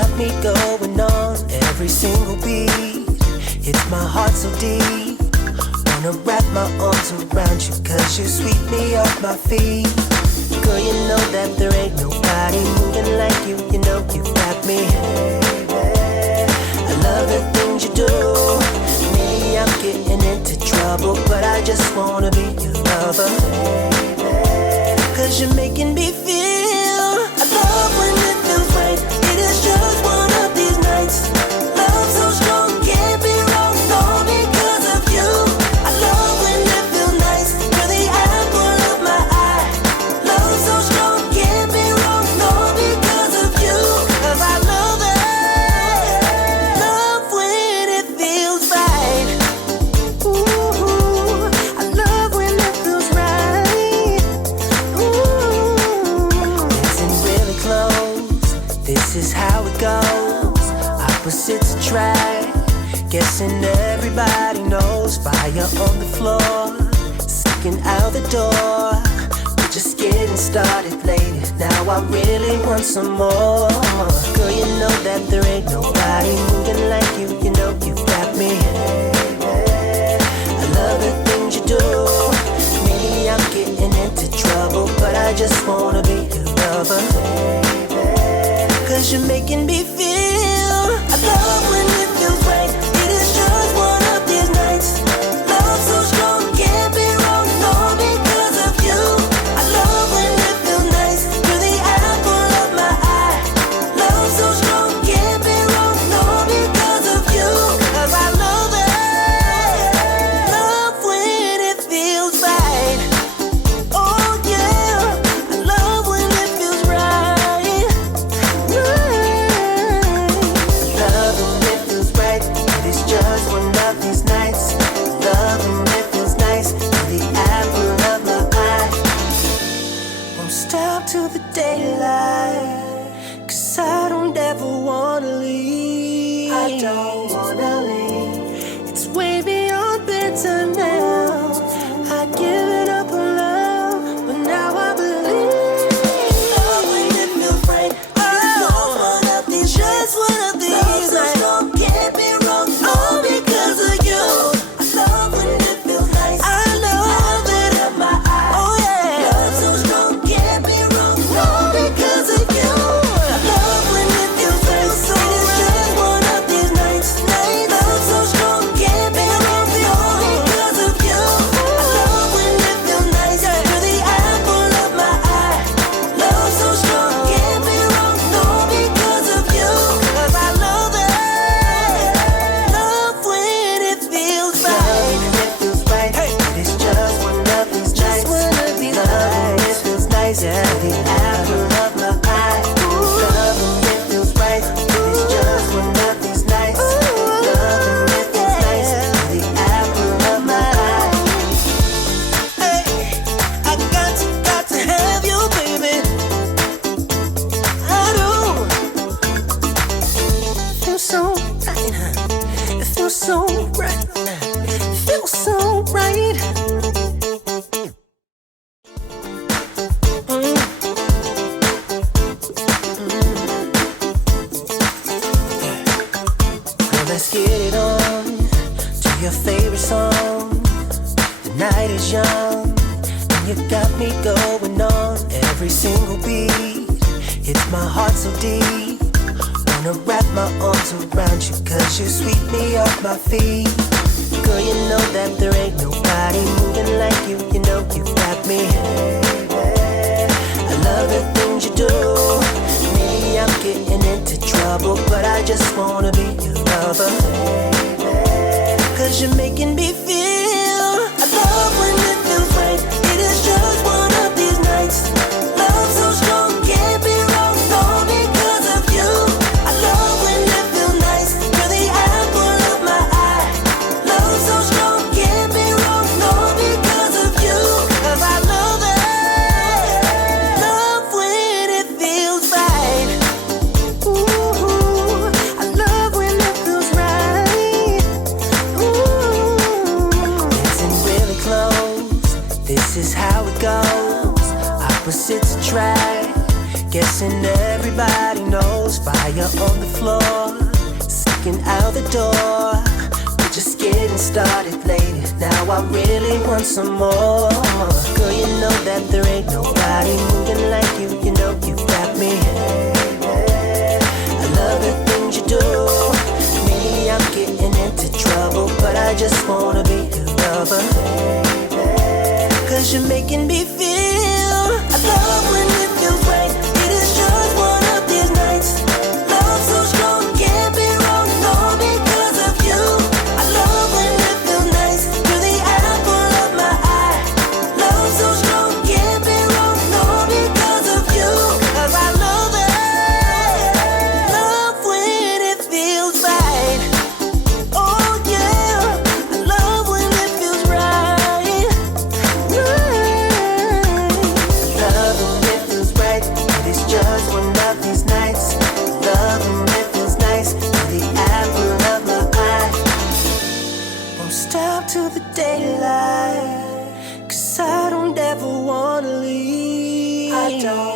got me going on every single beat. It's my heart so deep. Wanna wrap my arms around you, cause you sweep me off my feet. Girl, you know that there ain't nobody moving like you. You know you got me. I love the things you do. Maybe I'm getting into trouble, but I just wanna be your lover. Cause you're making me feel. I love when it feels right. It is just one of these nights. Love so strong, can't be wrong, all because of you. I love when it feels nice. You're the apple of my eye. Love so strong, can't be wrong, all because of you. Cause I love it. Love when it feels right. Ooh, I love when it feels right. Ooh, listen really close. This is how it goes. Opposites attract. Guessing everybody knows. Fire on the floor, sneaking out the door. We're just getting started, lady. Now I really want some more. Girl, you know that there ain't nobody moving like you. You know you got me. I love the things you do. Maybe I'm getting into trouble, but I just wanna be your lover. Cause you're making me feel. I love when it feels right. It is just one of these nights. Love so strong, can't be wrong, all because of you. I love when it feels nice. You're the apple of my eye. Love so strong, can't be wrong, all because of you. Cause I love it. Love when it feels right. Oh yeah, I love when it feels right. Love when it feels right. It is just one of these nights. Love when it feels nice. You're the apple of my eye. Won't stop till the daylight. Cause I don't ever wanna leave. I don't wanna leave. It's way beyond bedtime now. I give it up on love, but now I believe. Love when it feels right. It's just one of these. Love so strong, can't be wrong, all because of you. I love when it feels nice. I love it in my eyes. Oh yeah. Love so strong, can't be wrong, all because of you. I love when it feels right. It is just one of these nights. Love so strong, can't be wrong, all because of you. I love when it feels nice. You're the apple of my eye. Love so strong, can't be wrong, all because of you. Cause I love it. Love when it feels right. Love when it feels right. Hey. It's just one of these nights. Love when it feels nice. Yeah, the apple of my eye. Love when it feels right. It's just one of these nights. Love when it feels nice. The apple of my eye. Hey, I got to have you, baby. I do. Feels so right, huh? It feels so right. It feels so right. Well, let's get it on to your favorite song. The night is young, and you got me going on every single beat. It's my heart so deep. Wanna wrap my arms around you, cause you sweep me off my feet. Girl, you know that there ain't nobody moving like you. You know you got me. I love the things you do. Maybe I'm getting into trouble, but I just wanna be your lover. Cause you're making me feel. I love when it feels right. It is just one of these nights. Love so strong, can't be wrong, all because of you. I love when it feels nice. You're the apple of my eye. Love so strong, can't be wrong, all because of you. Cause I love it. Love when it feels right. Ooh, I love when it feels right. Ooh. fire on the floor, sneaking out the door. We're just getting started, lady. Now I really want some more. Girl, you know that there ain't nobody moving like you. You know you got me. I love the things you do. Maybe I'm getting into trouble, but I just wanna be your lover. Cause you're making me feel. I love when it feels right. It is just one of these nights. Love so strong, can't be wrong, no, because of you. I love when it feels nice. You're the apple of my eye. Love so strong, can't be wrong, no, because of you. Cause I love it. Love when it feels right. Oh yeah, I love when it feels right. Love when it feels right. It is just one of these nights. Love when it feels nice. You're the apple of my eye. Won't stop till the daylight. Cause I don't ever wanna leave. I don't